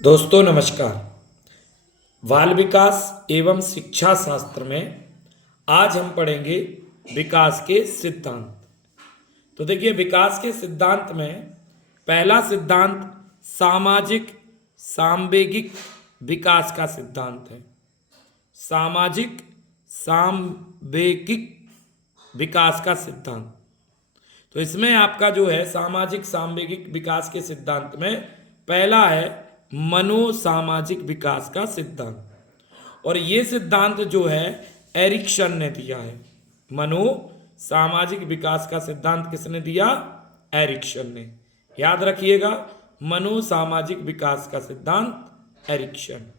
दोस्तों नमस्कार। बाल विकास एवं शिक्षा शास्त्र में आज हम पढ़ेंगे विकास के सिद्धांत। तो देखिए, विकास के सिद्धांत में पहला सिद्धांत सामाजिक सांवेगिक विकास का सिद्धांत है। सामाजिक सांवेगिक विकास का सिद्धांत। तो इसमें आपका जो है सामाजिक सांवेगिक विकास के सिद्धांत में पहला है मनोसामाजिक विकास का सिद्धांत। और ये सिद्धांत जो है एरिक्सन ने दिया है। मनो सामाजिक विकास का सिद्धांत किसने दिया? एरिक्सन ने। याद रखिएगा, मनोसामाजिक विकास का सिद्धांत एरिक्सन।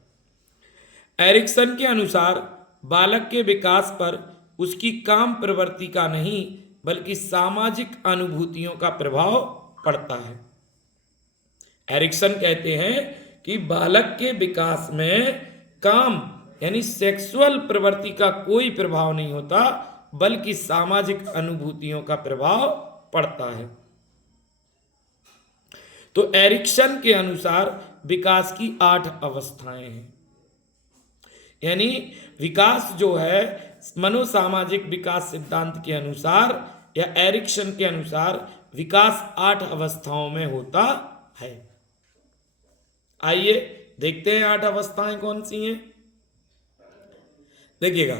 एरिक्सन के अनुसार बालक के विकास पर उसकी काम प्रवृत्ति का नहीं बल्कि सामाजिक अनुभूतियों का प्रभाव पड़ता है। एरिक्सन कहते हैं कि बालक के विकास में काम यानी सेक्सुअल प्रवृत्ति का कोई प्रभाव नहीं होता बल्कि सामाजिक अनुभूतियों का प्रभाव पड़ता है। तो एरिक्सन के अनुसार विकास की 8 अवस्थाएं हैं। यानी विकास जो है मनोसामाजिक विकास सिद्धांत के अनुसार या एरिक्सन के अनुसार विकास 8 अवस्थाओं में होता है। आइए देखते हैं 8 अवस्थाएं कौन सी हैं। देखिएगा,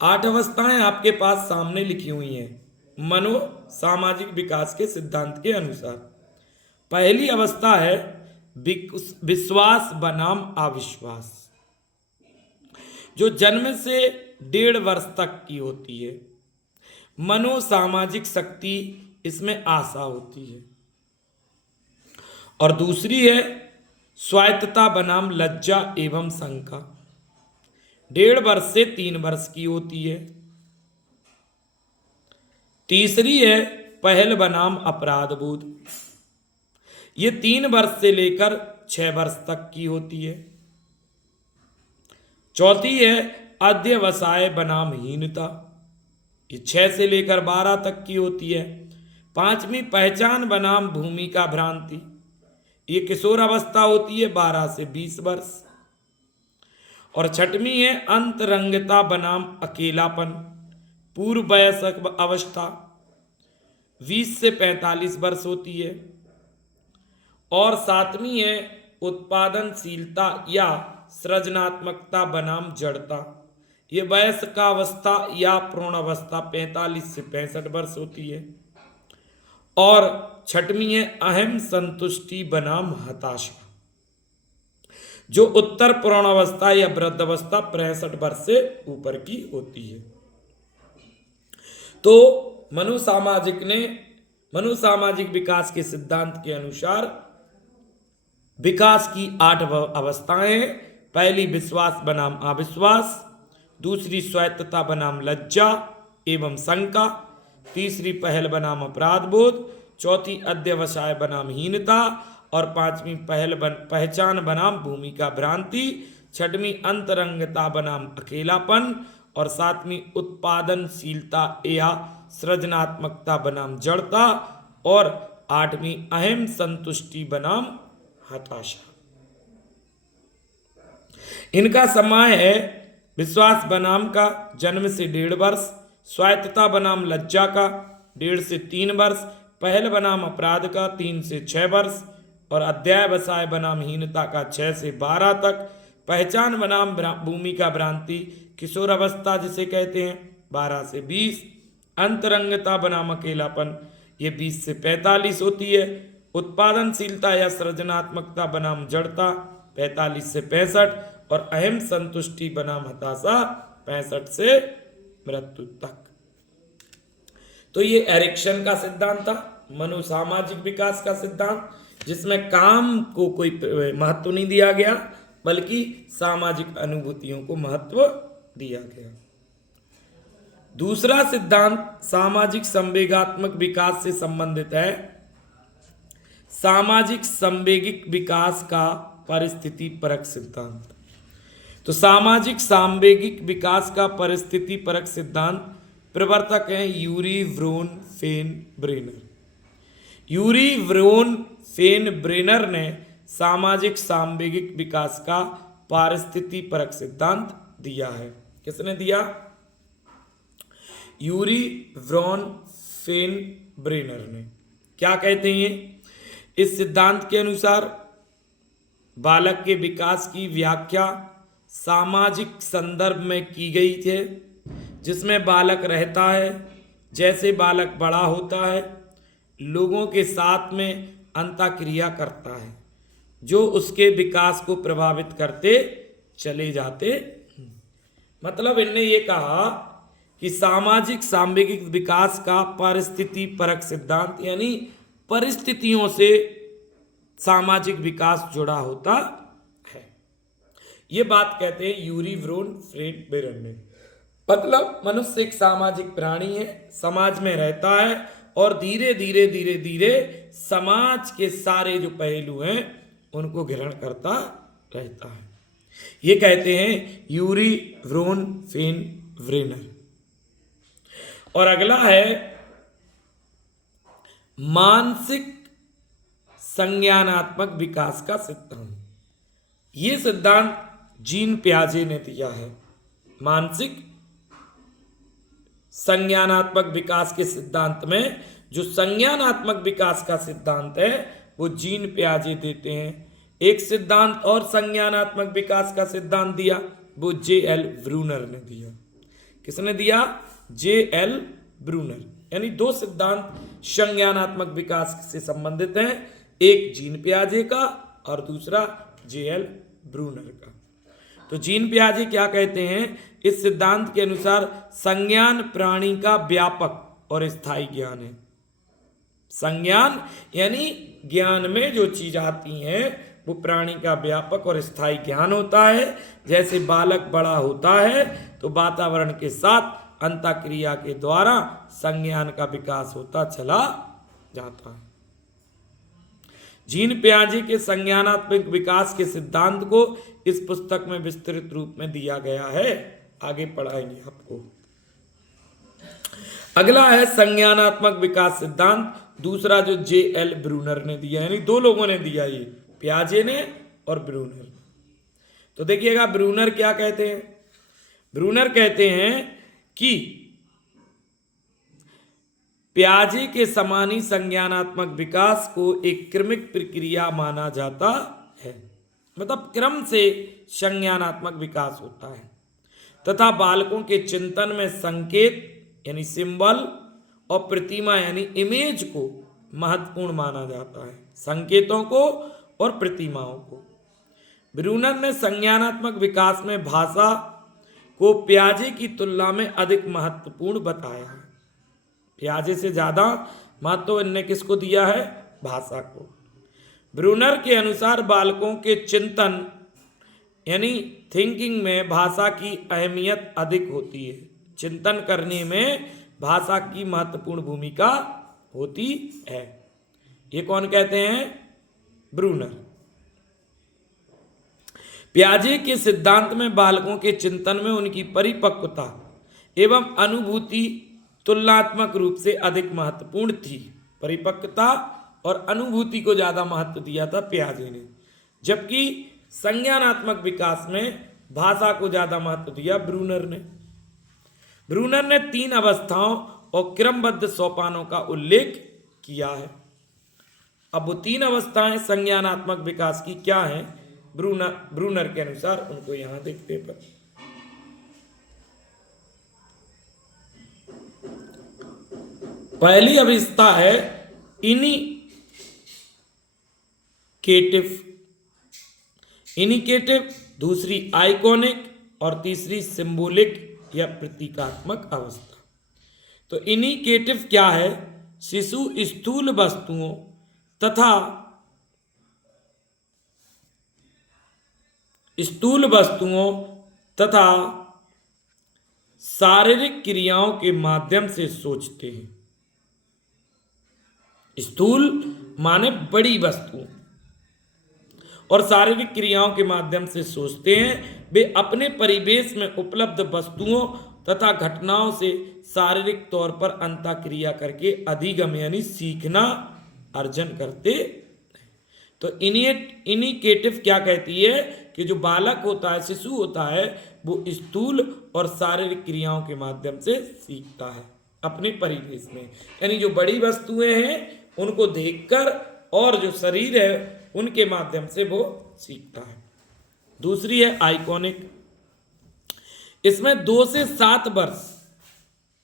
8 अवस्थाएं आपके पास सामने लिखी हुई हैं मनो सामाजिक विकास के सिद्धांत के अनुसार। पहली अवस्था है विश्वास बनाम अविश्वास, जो जन्म से 1.5 वर्ष तक की होती है। मनोसामाजिक शक्ति इसमें आशा होती है। और दूसरी है स्वायत्तता बनाम लज्जा एवं शंका, 1.5 वर्ष से 3 वर्ष की होती है। तीसरी है पहल बनाम अपराध बोध, ये 3 वर्ष से लेकर 6 वर्ष तक की होती है। चौथी है अध्यवसाय बनाम हीनता, ये 6 से लेकर 12 तक की होती है। पांचवी पहचान बनाम भूमिका भ्रांति, ये किशोर अवस्था होती है 12 से 20 वर्ष। और छठवीं है अंतरंगता बनाम अकेलापन, पूर्व वयस्क अवस्था, 20 से 45 वर्ष होती है। और सातवीं है उत्पादनशीलता या सृजनात्मकता बनाम जड़ता, ये वयस्कावस्था या प्रौढ़ावस्था 45 से 65 वर्ष होती है। और छठवीं है अहम संतुष्टि बनाम हताशा, जो उत्तर प्रौढ़ावस्था या वृद्धावस्था 65 वर्ष से ऊपर की होती है। तो मनोसामाजिक विकास के सिद्धांत के अनुसार विकास की 8 अवस्थाएं हैं। पहली विश्वास बनाम अविश्वास, दूसरी स्वायत्तता बनाम लज्जा एवं शंका, तीसरी पहल बनाम अपराध बोध, चौथी अध्यवसाय बनाम हीनता, और पांचवी पहचान बनाम भूमिका भ्रांति, छठवीं अंतरंगता बनाम अकेलापन, और सातवीं उत्पादनशीलता या सृजनात्मकता बनाम जड़ता, और आठवीं अहम संतुष्टि बनाम हताशा। इनका समय है विश्वास बनाम का जन्म से 1.5 वर्ष, स्वायत्तता बनाम लज्जा का 1.5 से 3 वर्ष, पहल बनाम अपराध का 3 से 6 वर्ष, और अध्यवसाय बनाम हीनता का 6 से 12 तक, पहचान बनाम भूमिका भ्रांति किशोर अवस्था जिसे कहते हैं 12 से 20, अंतरंगता बनाम अकेलापन ये 20 से 45 होती है, उत्पादनशीलता या सृजनात्मकता बनाम जड़ता 45 से 65, और अहम संतुष्टि बनाम हताशा 65 से मृत्यु तक। तो ये एरिक्सन का सिद्धांत था, मनोसामाजिक विकास का सिद्धांत, जिसमें काम को कोई महत्व नहीं दिया गया बल्कि सामाजिक अनुभूतियों को महत्व दिया गया। दूसरा सिद्धांत सामाजिक संवेगात्मक विकास से संबंधित है। सामाजिक संवेगिक विकास का परिस्थिति परक सिद्धांत। तो सामाजिक सांवेगिक विकास का परिस्थिति परक सिद्धांत प्रवर्तक हैं यूरी व्रोन फेन ब्रेनर। यूरी व्रोन फेन ब्रेनर ने सामाजिक सांवेगिक विकास का पारिस्थिति परक सिद्धांत दिया है। किसने दिया? यूरी व्रॉन फेनब्रेनर ने। क्या कहते हैं? इस सिद्धांत के अनुसार बालक के विकास की व्याख्या सामाजिक संदर्भ में की गई है, जिसमें बालक रहता है। जैसे बालक बड़ा होता है, लोगों के साथ में अंतःक्रिया करता है, जो उसके विकास को प्रभावित करते चले जाते। मतलब इनने ये कहा कि सामाजिक सांवेगिक विकास का परिस्थिति परक सिद्धांत, यानी परिस्थितियों से सामाजिक विकास जुड़ा होता है। ये बात कहते हैं यूरी व्रोन फेनब्रेनर ने। मतलब मनुष्य एक सामाजिक प्राणी है, समाज में रहता है और धीरे धीरे समाज के सारे जो पहलू हैं उनको ग्रहण करता रहता है। ये कहते हैं यूरी व्रोन फेनब्रेनर। और अगला है मानसिक संज्ञानात्मक विकास का सिद्धांत। ये सिद्धांत जीन पियाजे ने दिया है। मानसिक संज्ञानात्मक विकास के सिद्धांत में जो संज्ञानात्मक विकास का सिद्धांत है वो जीन पियाजे देते हैं। एक सिद्धांत और संज्ञानात्मक विकास का सिद्धांत दिया, वो जे.एल. ब्रूनर ने दिया। किसने दिया? जे.एल. ब्रूनर। यानी दो सिद्धांत संज्ञानात्मक विकास से संबंधित हैं, एक जीन पियाजे का और दूसरा जे.एल. ब्रूनर का। तो जीन पियाजे क्या कहते हैं? इस सिद्धांत के अनुसार संज्ञान प्राणी का व्यापक और स्थायी ज्ञान है। संज्ञान यानी ज्ञान में जो चीज आती हैं वो प्राणी का व्यापक और स्थायी ज्ञान होता है। जैसे बालक बड़ा होता है तो वातावरण के साथ अंतःक्रिया के द्वारा संज्ञान का विकास होता चला जाता है। जीन पियाजे के संज्ञानात्मक विकास के सिद्धांत को इस पुस्तक में विस्तृत रूप में दिया गया है, आगे पढ़ाएंगे आपको। अगला है संज्ञानात्मक विकास सिद्धांत, दूसरा जो जे.एल. ब्रूनर ने दिया, यानी दो लोगों ने दिया, ये पियाजे ने और ब्रूनर। तो देखिएगा ब्रूनर क्या कहते हैं? ब्रूनर कहते हैं कि पियाजे के समानी संज्ञानात्मक विकास को एक क्रमिक प्रक्रिया माना जाता है। मतलब क्रम से संज्ञानात्मक विकास होता है तथा बालकों के चिंतन में संकेत यानी सिंबल और प्रतिमा यानी इमेज को महत्वपूर्ण माना जाता है, संकेतों को और प्रतिमाओं को। ब्रूनर ने संज्ञानात्मक विकास में भाषा को पियाजे की तुलना में अधिक महत्वपूर्ण बताया है। पियाजे से ज्यादा महत्व इनने किसको दिया है? भाषा को। ब्रूनर के अनुसार बालकों के चिंतन यानी थिंकिंग में भाषा की अहमियत अधिक होती है। चिंतन करने में भाषा की महत्वपूर्ण भूमिका होती है। ये कौन कहते हैं? ब्रूनर। पियाजे के सिद्धांत में बालकों के चिंतन में उनकी परिपक्वता एवं अनुभूति तुलनात्मक रूप से अधिक महत्वपूर्ण थी। परिपक्वता और अनुभूति को ज्यादा महत्व दिया था पियाजे ने, जबकि संज्ञानात्मक विकास में भाषा को ज्यादा महत्व दिया ब्रूनर ने। ब्रूनर ने 3 अवस्थाओं और क्रमबद्ध सोपानों का उल्लेख किया है। अब वो 3 अवस्थाएं संज्ञानात्मक विकास की क्या हैं? ब्रूनर के अनुसार उनको यहां देखते पर पहली अवस्था है इनिकेटिव, दूसरी आइकॉनिक और तीसरी सिंबोलिक या प्रतीकात्मक अवस्था। तो इनिकेटिव क्या है? शिशु स्थूल वस्तुओं तथा शारीरिक क्रियाओं के माध्यम से सोचते हैं। स्थूल माने बड़ी वस्तु और शारीरिक क्रियाओं के माध्यम से सोचते हैं। वे अपने परिवेश में उपलब्ध वस्तुओं तथा घटनाओं से शारीरिक तौर पर अंतःक्रिया करके अधिगम यानी सीखना अर्जन करते। तो इनिकेटिव क्या कहती है कि जो बालक होता है, शिशु होता है, वो स्थूल और शारीरिक क्रियाओं के माध्यम से सीखता है अपने परिवेश में। यानी जो बड़ी वस्तुएं हैं उनको देखकर और जो शरीर है उनके माध्यम से वो सीखता है। दूसरी है आइकॉनिक। इसमें 2 से 7 वर्ष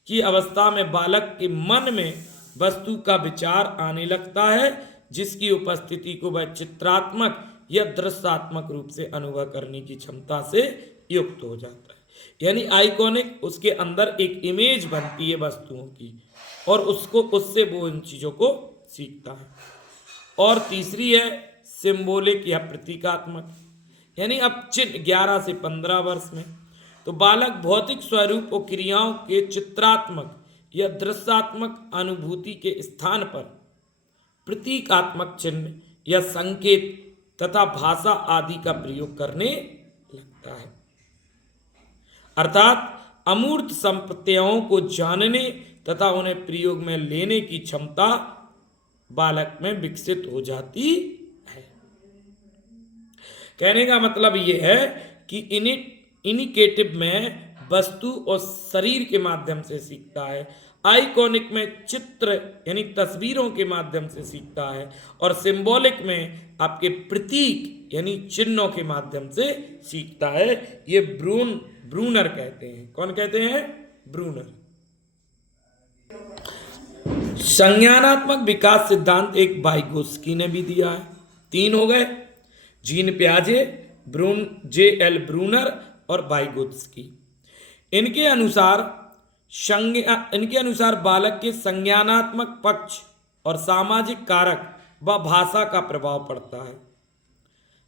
की अवस्था में बालक के मन में वस्तु का विचार आने लगता है, जिसकी उपस्थिति को वह चित्रात्मक या दृश्यात्मक रूप से अनुभव करने की क्षमता से युक्त हो जाता है। यानी आइकॉनिक, उसके अंदर एक इमेज बनती है वस्तुओं की और उससे वो इन चीजों को सीखता है। और तीसरी है सिंबॉलिक या प्रतीकात्मक। यानी अब चिन्ह 11 से 15 वर्ष में तो बालक भौतिक स्वरूप और क्रियाओं के चित्रात्मक या दृश्यात्मक अनुभूति के स्थान पर प्रतीकात्मक चिन्ह या संकेत तथा भाषा आदि का प्रयोग करने लगता है। अर्थात अमूर्त संपत्तियों को जानने तथा उन्हें प्रयोग में लेने की क्षमता बालक में विकसित हो जाती है। कहने का मतलब यह है कि इनिकेटिव में वस्तु और शरीर के माध्यम से सीखता है, आइकॉनिक में चित्र यानी तस्वीरों के माध्यम से सीखता है, और सिंबॉलिक में आपके प्रतीक यानी चिन्हों के माध्यम से सीखता है। ये ब्रूनर कहते हैं। कौन कहते हैं? ब्रूनर। संज्ञानात्मक विकास सिद्धांत एक वाइगोत्स्की ने भी दिया है। 3 हो गए, जीन पियाजे, जे.एल. ब्रूनर और वाइगोत्स्की। इनके अनुसार बालक के संज्ञानात्मक पक्ष और सामाजिक कारक व भाषा का प्रभाव पड़ता है।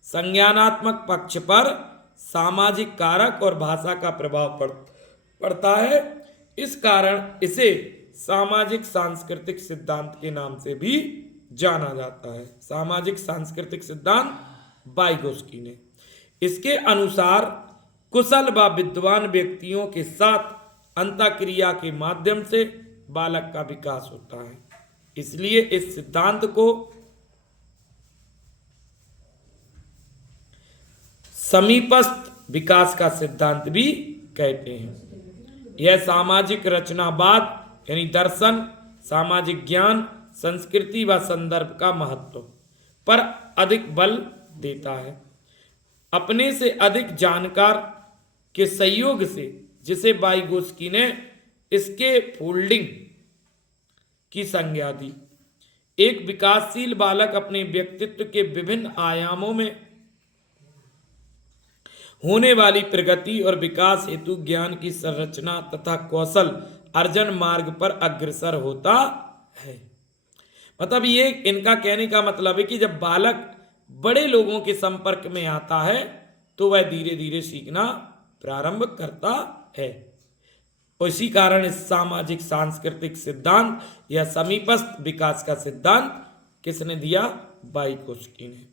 संज्ञानात्मक पक्ष पर सामाजिक कारक और भाषा का प्रभाव पड़ता है। इस कारण इसे सामाजिक सांस्कृतिक सिद्धांत के नाम से भी जाना जाता है। सामाजिक सांस्कृतिक सिद्धांत वाइगोत्स्की ने। इसके अनुसार कुशल व विद्वान व्यक्तियों के साथ अंतःक्रिया के माध्यम से बालक का विकास होता है। इसलिए इस सिद्धांत को समीपस्थ विकास का सिद्धांत भी कहते हैं। यह सामाजिक रचनावाद यानी दर्शन, सामाजिक ज्ञान, संस्कृति व संदर्भ का महत्व पर अधिक बल देता है। अपने से अधिक जानकार के सहयोग से, जिसे वाइगोत्स्की ने इसके फोल्डिंग की संज्ञा दी, एक विकासशील बालक अपने व्यक्तित्व के विभिन्न आयामों में होने वाली प्रगति और विकास हेतु ज्ञान की संरचना तथा कौशल अर्जन मार्ग पर अग्रसर होता है। मतलब ये इनका कहने का मतलब है कि जब बालक बड़े लोगों के संपर्क में आता है तो वह धीरे धीरे सीखना प्रारंभ करता है। इसी कारण इस सामाजिक सांस्कृतिक सिद्धांत या समीपस्थ विकास का सिद्धांत किसने दिया? वाइगोत्स्की ने।